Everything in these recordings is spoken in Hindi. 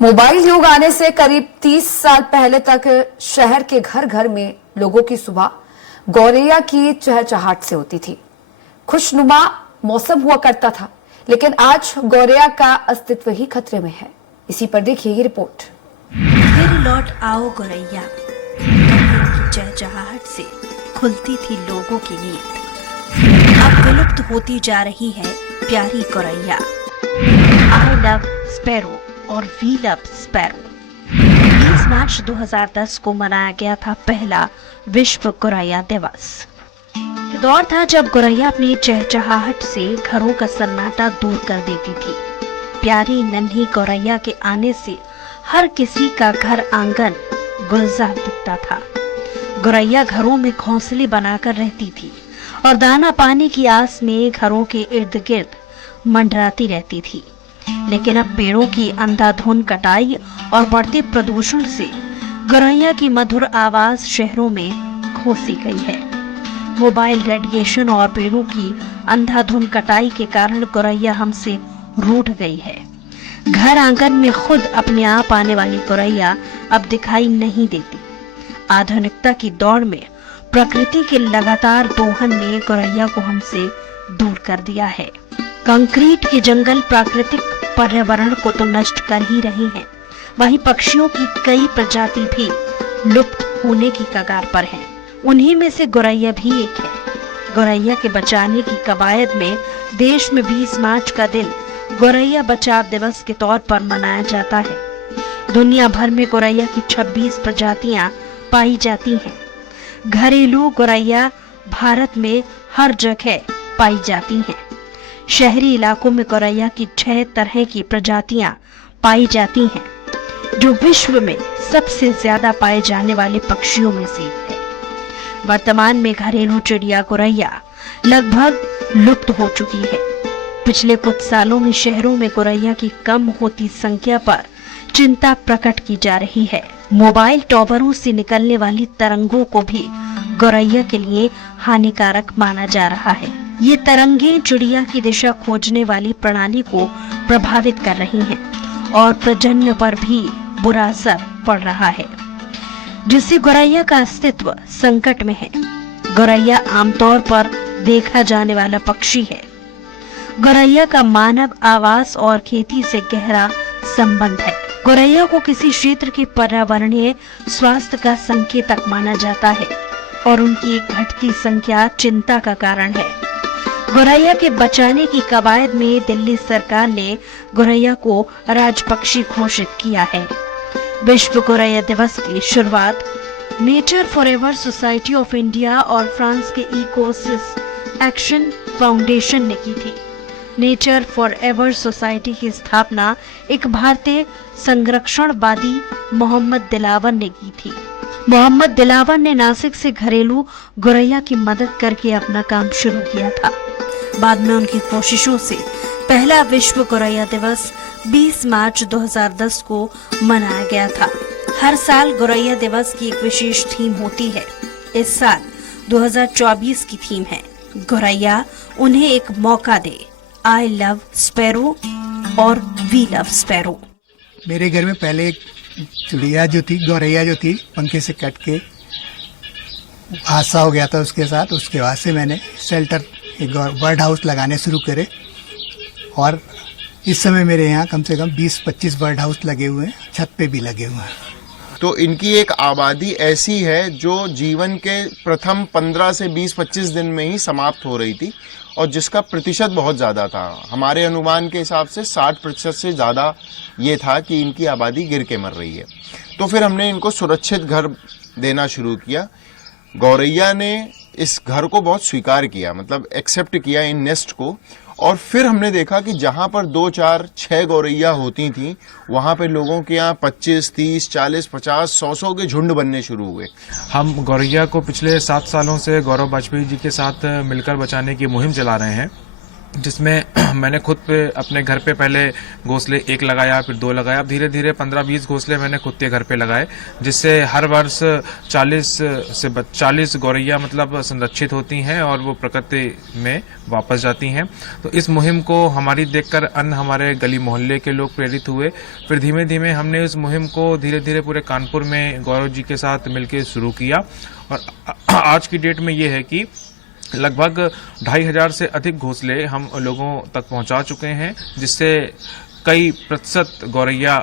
मोबाइल युग आने से करीब 30 साल पहले तक शहर के घर घर में लोगों की सुबह गौरैया की चहचहाट से होती थी। खुशनुमा मौसम हुआ करता था, लेकिन आज गौरैया का अस्तित्व ही खतरे में है। इसी पर देखिए ये रिपोर्ट। फिर लौट आओ गौरैया की चहचहाहट से खुलती थी लोगों की नींद। अब विलुप्त होती जा रही है प्यारी गौरैया। आई लव स्पैरो और वी लव स्पैरो। 20 मार्च 2010 को मनाया गया था पहला विश्व गौरैया दिवस। दौर था जब गौरैया अपनी चहचहाहट से घरों का सन्नाटा दूर कर देती थी। प्यारी नन्ही गौरैया के आने से हर किसी का घर आंगन गुलजार दिखता था। गौरैया घरों में घोंसले बनाकर रहती थी और दाना पानी की आस में घरों के इर्द गिर्द मंडराती रहती थी। लेकिन अब पेड़ों की अंधाधुंध कटाई और बढ़ते प्रदूषण से गौरैया की मधुर आवाज शहरों में घुसी गई है। मोबाइल रेडिएशन और पेड़ों की अंधाधुंध कटाई के कारण गौरैया हमसे रूठ गई है। घर आंगन में खुद अपने आप आने वाली गौरैया अब दिखाई नहीं देती। आधुनिकता की दौड़ में प्रकृति के लगातार दोहन ने गौरैया को हमसे दूर कर दिया है। कंक्रीट के जंगल प्राकृतिक पर्यावरण को तो नष्ट कर ही रहे हैं, वहीं पक्षियों की कई प्रजाति भी लुप्त होने की कगार पर हैं। उन्हीं में से गौरैया भी एक है। गौरैया के बचाने की कवायद में देश में 20 मार्च का दिन गौरैया बचाव दिवस के तौर पर मनाया जाता है। दुनिया भर में गौरैया की 26 प्रजातियां पाई जाती हैं। घरेलू गौरैया भारत में हर जगह पाई जाती हैं। शहरी इलाकों में गौरैया की 6 तरह की प्रजातियां पाई जाती हैं, जो विश्व में सबसे ज्यादा पाए जाने वाले पक्षियों में से एक है। वर्तमान में घरेलू चिड़िया गौरैया लगभग लुप्त हो चुकी है। पिछले कुछ सालों में शहरों में गौरैया की कम होती संख्या पर चिंता प्रकट की जा रही है। मोबाइल टावरों से निकलने वाली तरंगों को भी गौरैया के लिए हानिकारक माना जा रहा है। ये तरंगें चिड़िया की दिशा खोजने वाली प्रणाली को प्रभावित कर रही हैं और प्रजनन पर भी बुरा असर पड़ रहा है, जिससे गौरैया का अस्तित्व संकट में है। गौरैया आमतौर पर देखा जाने वाला पक्षी है। गौरैया का मानव आवास और खेती से गहरा संबंध है। गौरैया को किसी क्षेत्र के पर्यावरणीय स्वास्थ्य का संकेतक माना जाता है और उनकी घटती संख्या चिंता का कारण है। गौरैया के बचाने की कवायद में दिल्ली सरकार ने गौरैया को राजपक्षी घोषित किया है। विश्व गौरैया दिवस की शुरुआत nature forever society of India और फ्रांस के इकोसिस एक्शन फाउंडेशन ने की थी। नेचर फॉरएवर सोसाइटी की स्थापना एक भारतीय संरक्षणवादी मोहम्मद दिलावर ने की थी। मोहम्मद दिलावर ने नासिक से घरेलू गौरैया की मदद करके अपना काम शुरू किया था। बाद में उनकी कोशिशों से पहला विश्व गौरैया दिवस 20 मार्च 2010 को मनाया गया था। हर साल गौरैया दिवस की एक विशेष थीम होती है। इस साल 2024 की थीम है गौरैया उन्हें एक मौका दे। आई लव स्पैरो और वी लव स्पैरो। मेरे घर में पहले एक चिड़िया जो थी, गौरैया जो थी, पंखे से कट के हादसा हो गया था उसके साथ। उसके बाद से मैंने शेल्टर एक बर्ड हाउस लगाने शुरू करे और इस समय मेरे यहाँ कम से कम 20-25 बर्ड हाउस लगे हुए हैं, छत पे भी लगे हुए हैं। तो इनकी एक आबादी ऐसी है जो जीवन के प्रथम 15 से 20-25 दिन में ही समाप्त हो रही थी और जिसका प्रतिशत बहुत ज़्यादा था। हमारे अनुमान के हिसाब से 60% से ज़्यादा ये था कि इनकी आबादी गिर के मर रही है। तो फिर हमने इनको सुरक्षित घर देना शुरू किया। गौरैया ने इस घर को बहुत स्वीकार किया, मतलब एक्सेप्ट किया इन नेस्ट को। और फिर हमने देखा कि जहाँ पर 2, 4, 6 गौरैया होती थी, वहाँ पे लोगों के यहाँ 25, 30, 40, 50, 100 के झुंड बनने शुरू हुए। हम गौरैया को पिछले 7 सालों से गौरव वाजपेयी जी के साथ मिलकर बचाने की मुहिम चला रहे हैं। जिसमें मैंने खुद पे अपने घर पे पहले घोंसले 1 लगाया, फिर 2 लगाया, अब धीरे धीरे 15-20 घोंसले मैंने खुद के घर पे लगाए, जिससे हर वर्ष 40 गौरैया मतलब संरक्षित होती हैं और वो प्रकृति में वापस जाती हैं। तो इस मुहिम को हमारी देखकर अन्य हमारे गली मोहल्ले के लोग प्रेरित हुए। फिर धीमे धीमे हमने इस मुहिम को धीरे धीरे पूरे कानपुर में गौरव जी के साथ मिलकर शुरू किया और आज की डेट में ये है कि लगभग 2500 से अधिक घोंसले हम लोगों तक पहुंचा चुके हैं, जिससे कई प्रतिशत गौरैया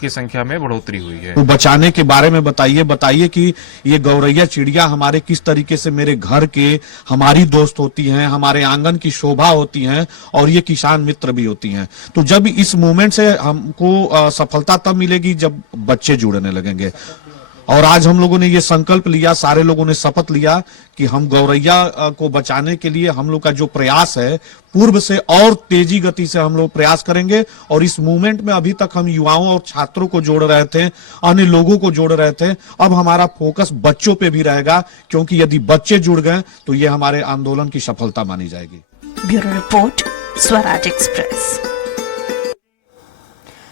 की संख्या में बढ़ोतरी हुई है। तो बचाने के बारे में बताइए कि ये गौरैया चिड़िया हमारे किस तरीके से मेरे घर के हमारी दोस्त होती हैं, हमारे आंगन की शोभा होती हैं और ये किसान मित्र भी होती हैं। तो जब इस मूवमेंट से हमको सफलता तब मिलेगी जब बच्चे जुड़ने लगेंगे। और आज हम लोगों ने ये संकल्प लिया, सारे लोगों ने शपथ लिया कि हम गौरैया को बचाने के लिए हम लोग का जो प्रयास है पूर्व से और तेजी गति से हम लोग प्रयास करेंगे। और इस मूवमेंट में अभी तक हम युवाओं और छात्रों को जोड़ रहे थे, अन्य लोगों को जोड़ रहे थे, अब हमारा फोकस बच्चों पे भी रहेगा, क्योंकि यदि बच्चे जुड़ गए तो ये हमारे आंदोलन की सफलता मानी जाएगी। Bureau report, Swaraj express.